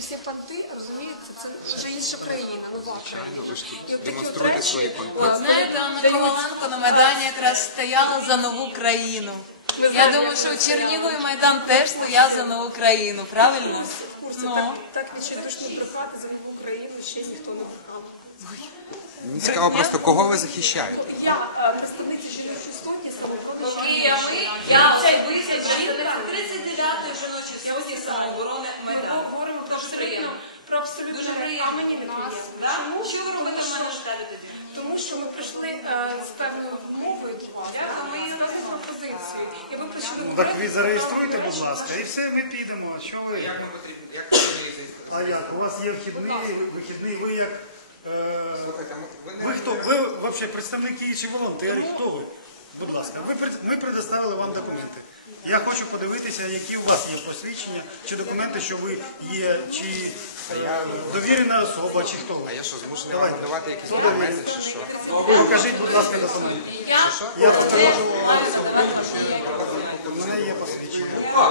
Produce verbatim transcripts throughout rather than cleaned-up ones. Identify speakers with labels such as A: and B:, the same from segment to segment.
A: всі понти, розумієте, це вже інша країна, нова країна. І от такі от
B: демонструйте
A: речі,
B: свої понти.
A: от,
C: Знаєте, Анна Коваленко на Майдані якраз стояла за нову країну. Я думаю, що у Чернігові Майдан теж стояв за нову країну, правильно?
A: в курсі,
C: Ну.
A: так, так відчайдушні брехати за нову країну ще ніхто не брехав.
B: Мені цікаво просто, кого ви захищаєте?
A: Я е, представниця жіночої сотні, самовиконуюча.
C: І а ми, я особисто представниця тридцять дев'ятої жіночої сотні самооборони
A: Ми
C: Майдану.
A: говоримо про
C: Дуже приємно.
A: абсолютно, про абсолютно
C: Дуже приємно.
A: а мені не
C: Нас,
A: приємно.
C: да?
A: Чому?
C: Що ви робите
A: Тому
C: в мене в
A: що-
C: штабі тоді?
A: Тому що ми прийшли е, з певною вмовою до вас, а ми сказали пропозицію. І ви почали
D: Ну, так ви зареєструйте, будь ласка, і все, ми підемо. Що ви?
B: Як нам потрібно? Як потрібно?
D: А як? У вас є вхідний, вихідний, ви як... Е...
B: Слухайте, ви не...
D: Ви хто? Ви взагалі представники чи волонтери? Хто ви? Будь ласка, ви, пред- ми предоставили вам документи. Я хочу подивитися, які у вас є посвідчення, чи документи, що ви є, чи е, довірена особа, чи хто
B: А
D: ви.
B: я що, змушений
D: Давайте.
B: вам надавати якісь
D: Хто
B: документи,
D: довірений?
B: чи що?
D: Покажіть, будь ласка, документи.
C: Я
D: Я покажу.
C: теж маю задавати ніякі
D: У мене є посвідчення.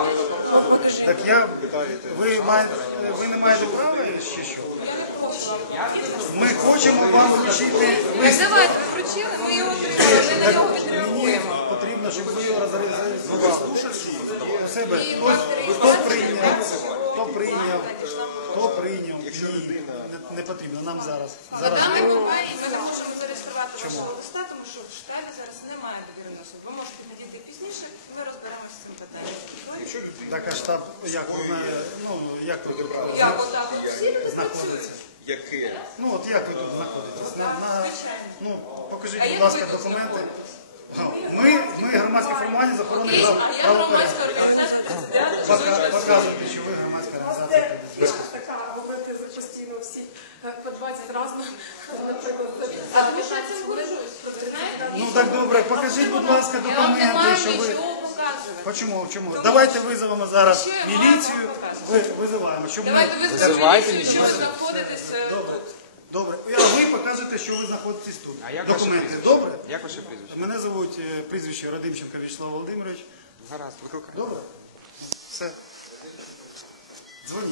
D: Так я, ви, маєте, ви не маєте права чи що? Ми хочемо вам вручити лист.
C: Давайте, ви вручили, ми його отримали, ми на нього
D: Мені
C: відреагуємо.
D: потрібно, щоб ви його розреєстрували у себе. Хто, хто прийняв, хто прийняв, хто прийняв, ні, не, не потрібно нам зараз. Зараз.
C: Даний компанії ми не можемо зареєструвати вашого листа, тому що в штабі зараз немає довіреної особи. Ви можете надійти пізніше, ми розберемося з цим питанням.
D: Так, а штаб, як вона, ну, як ви тут
C: Як отак от всі люди
D: знаходиться?
B: Яке?
D: Ну, от як ви тут знаходитесь? На, на, ну, покажіть,
C: А
D: будь
C: як
D: ласка,
C: ви тут
D: документи. Ми, ми громадське формування з охорони
C: Є,
D: прав
C: а я
D: правопорядку.
C: громадська організація президента.
D: Пока- Показуйте, що ви громадська організація.
A: Я така, говорити за постійно всі е, по двадцять разів, наприклад.
C: А ви що цим горжусь? Знаєте?
D: Ну так добре, покажіть, будь ласка,
C: Я вам не
D: документи,
C: маю
D: що ви...
C: нічого показувати.
D: Почому? Чому? Давайте визовемо зараз
C: Що я маю
D: міліцію.
C: вам показувати?
D: Ви, визиваємо, щоб ми...
C: Давайте ви
B: Визивайте
C: скажіть, що ви знаходитесь е, тут.
D: Добре. А ви покажете, що ви знаходитесь тут.
B: А як ваше
D: Документи.
B: прізвище?
D: Добре?
B: Як ваше прізвище?
D: Мене звуть е, прізвище Радимченко Вячеслав Володимирович.
B: Гаразд, викликайте.
D: Добре? Все. Дзвоніть.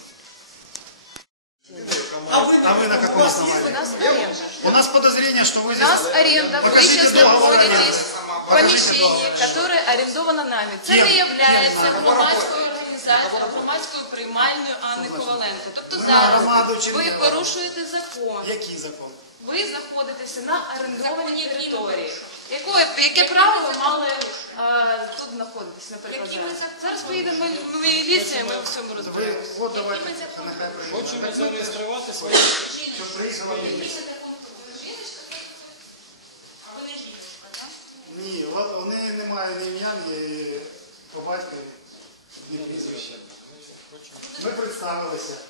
D: А вы на каком основании?
C: У нас аренда.
D: У нас подозрение, что вы
C: У
D: здесь...
C: нас аренда. Вы
D: Покажите
C: сейчас
D: договор
C: находитесь
D: аренды.
C: в помещении, которое арендовано нами. Це не є громадською організацією, громадською приймальною Анни Коваленко. Тобто
D: Ми
C: зараз
D: громаду
C: ви
D: чинили.
C: порушуєте закон.
D: Який закон?
C: Ви знаходитеся на орендованій території. Якое, яке право ви мали е, тут знаходитись, наприклад, зараз? Зараз поїде ми- міліція, ми в цьому
D: Ви,
C: розберемося.
D: от давайте, нехай прийшли.
E: Хочемо зареєструвати свої.
D: Щоб приїхала міліція. Ні, во- вони не мають ні ім'я, ні по батькові, ні прізвища. Ми представилися.